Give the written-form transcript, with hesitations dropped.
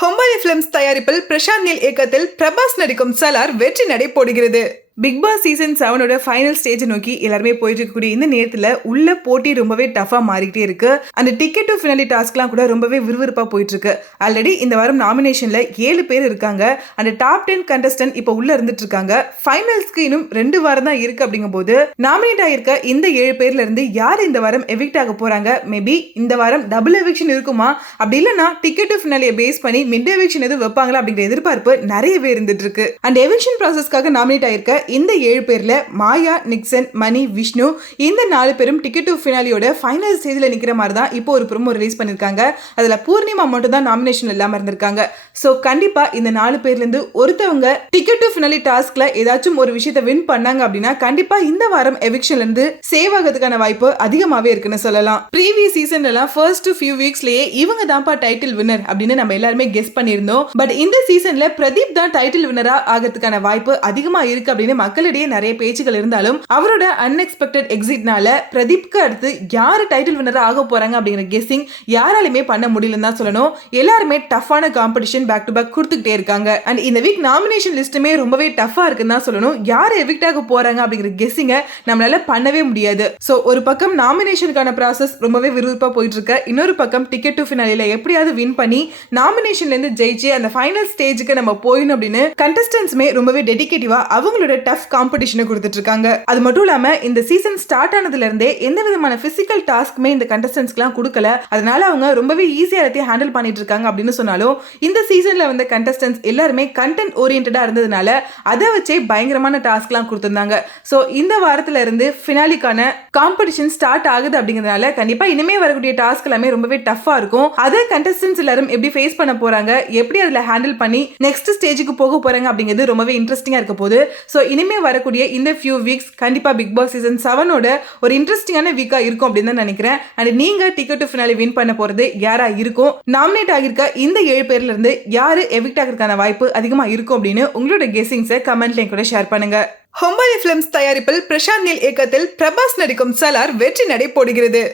ஹொம்பரி films தயாரிப்பில் Prashanth Neil இயக்கத்தில் பிரபாஸ் நடிக்கும் சலார் வெற்றி நடை போடுகிறது. Bigg Boss season 7 final stage நோக்கி எல்லாருமே போயிட்டு இருக்கக்கூடிய இந்த நேரத்தில் உள்ள போட்டி ரொம்பவே டஃபா மாறிக்கிட்டே இருக்கு. அந்த டிக்கெட் டு ஃபினாலி டாஸ்க்லாம் கூட ரொம்பவே விறுவிறுப்பா போயிட்டு இருக்கு. ஆல்ரெடி இந்த வாரம் நாமினேஷன்ல 7 பேர் இருக்காங்க. அந்த டாப் 10 கண்டஸ்டன்ட் இப்போ உள்ள இருந்துட்டு இருக்காங்க. ஃபைனல்ஸ்க்கு இன்னும் 2 வாரம் தான் இருக்கு. அப்படிங்கும்போது நாமினேட் ஆயிருக்க இந்த 7 பேர்ல இருந்து யார் இந்த வாரம் எவிக்ட் ஆக போறாங்க? மேபி இந்த வாரம் டபுள் எவிக்ஷன் இருக்குமா, அப்படி இல்லைன்னா டிக்கெட் டு ஃபினாலியை பேஸ் பண்ணி மிட் எவிக்ஷன் எதுவும் வைப்பாங்களா அப்படிங்கிற எதிர்பார்ப்பு நிறையவே இருந்துட்டு இருக்கு. அந்த எவிக்ஷன் ப்ராசஸ்க்காக நாமினேட் ஆயிருக்க இந்த 7 பேர்ல மாயா, நிக்சன், மணி, விஷ்ணு இந்த 4 பேரும் டிக்கெட் டு ஃபினாலியோட ஃபைனல் ஸ்டேஜ்ல நிக்கிற மாதிரி தான் இப்போ ஒரு ப்ரோமோ ரிலீஸ் பண்ணிருக்காங்க. அதுல பூர்ணிமா மட்டும் தான் நாமினேஷன் இல்லாம இருந்திருக்காங்க. சோ கண்டிப்பா இந்த 4 பேர்ல இருந்து ஒருத்தவங்க டிக்கெட் டு ஃபினாலி டாஸ்க்ல ஏதாச்சும் ஒரு விஷயத்தை வின் பண்ணாங்க அப்படின்னா கண்டிப்பா இந்த வாரம் எவிக்ஷன்ல இருந்து சேவ் ஆகிறதுக்கான வாய்ப்பு அதிகமாவே இருக்குன்னு சொல்லலாம். ப்ரீவியஸ் சீசன்ல எல்லாம் ஃபர்ஸ்ட் ஃபியூ வீக்ஸ்லயே இவங்க தான்ப்பா டைட்டில் வின்னர் அப்படின்னு நம்ம எல்லாருமே கெஸ் பண்ணியிருந்தோம். பட் இந்த சீசன்ல பிரதீப் தான் டைட்டில் வின்னரா ஆகிறதுக்கான வாய்ப்பு அதிகமா இருக்கு அப்படின்னு மக்களிடையே நிறைய பேச்சுகள் இருந்தாலும் அவரோட அன்எக்ஸ்பெக்டட் எக்ஸிட்னால பிரதீப்க்கு அடுத்து யாரு டைட்டில் வின்னரா ஆக போறாங்க அப்படிங்கிற கெஸ்ஸிங் யாராலுமே பண்ண முடியலன்னு தான் சொல்லணும். எல்லாருமே டஃப்பான காம்படிஷன் பேக் டு பேக் கொடுத்துக்கிட்டே இருக்காங்க. அண்ட் இந்த வீக் நாமினேஷன் லிஸ்ட்டுமே ரொம்பவே டஃப்பா இருக்குன்னு தான் சொல்லணும். யார் எவிக்ட் ஆக போறாங்க அப்படிங்கிற கெஸ்ஸிங்க நம்மளால பண்ணவே முடியாது. சோ ஒரு பக்கம் நாமினேஷனுக்கான ப்ராசஸ் ரொம்பவே விறுவிறுப்பா போயிட்டு இருக்கு. இன்னொரு பக்கம் டிக்கெட் டு ஃபினாலில எப்படியாவது வின் பண்ணி நாமினேஷன்ல இருந்து ஜெயிச்சு அந்த ஃபைனல் ஸ்டேஜுக்கு நம்ம போயிடணும் அப்படின்னு கண்டஸ்டன்ட்ஸ்மே ரொம்பவே டெடிகேட்டிவா அவங்களோட டஃப் காம்படிஷனை கொடுத்துட்டு இருக்காங்க. அது மட்டும் இல்லாம இந்த சீசன் ஸ்டார்ட் ஆனதுல இருந்தே எந்த விதமான பிசிக்கல் டாஸ்க்குமே இந்த கண்டஸ்டன்ட்ஸ்க்குலாம் கொடுக்கல. அதனால அவங்க ரொம்பவே ஈஸியா எல்லாத்தையும் ஹேண்டில் பண்ணிட்டு இருக்காங்க அப்படின்னு சொன்னாலும் இந்த சீசன்ல வந்த கண்டஸ்டன்ட்ஸ் எல்லாருமே கண்டென்ட் ஓரியன்டா இருந்ததுனால அதை வச்சே பயங்கரமான டாஸ்க்லாம் கொடுத்திருந்தாங்க. சோ இந்த வாரத்துல இருந்து ஃபினாலிக்கான காம்படிஷன் ஸ்டார்ட் ஆகுது அப்படிங்கிறதுனால கண்டிப்பா இனிமே வரக்கூடிய டாஸ்க் எல்லாமே ரொம்பவே டஃப்பா இருக்கும். அதை கண்டஸ்டன்ட்ஸ் எல்லாரும் எப்படி ஃபேஸ் பண்ண போறாங்க, எப்படி அதுல ஹேண்டில் பண்ணி நெக்ஸ்ட் ஸ்டேஜுக்கு போக போறாங்க அப்படிங்கிறது ரொம்பவே இன்ட்ரெஸ்டிங்கா இருக்க போகுது. சோ இனிமே வரக்கூடிய இந்த ஃபியூ வீக்ஸ் கண்டிப்பா பிக் பாஸ் சீசன் 7 ஒரு இன்ட்ரெஸ்டிங்கான வீக்கா இருக்கும் அப்படின்னு தான் நினைக்கிறேன். அண்ட் நீங்க டிக்கெட் டு ஃபினாலி வின் பண்ண போறது யாரா இருக்கும், நாமினேட் ஆகிருக்க இந்த 7 பேர்ல இருந்து யாரு எவிக்ட் ஆகிறதுக்கான வாய்ப்பு அதிகமா இருக்கும் அப்படின்னு உங்களோட கெஸ்ஸிங்ஸை கமெண்ட்ல கூட ஷேர் பண்ணுங்க. ஹொம்பரி பிலிம்ஸ் தயாரிப்பில் பிரசாந்த் நீல் இயக்கத்தில் பிரபாஸ் நடிக்கும் சலார் வெற்றி நடை போடுகிறது.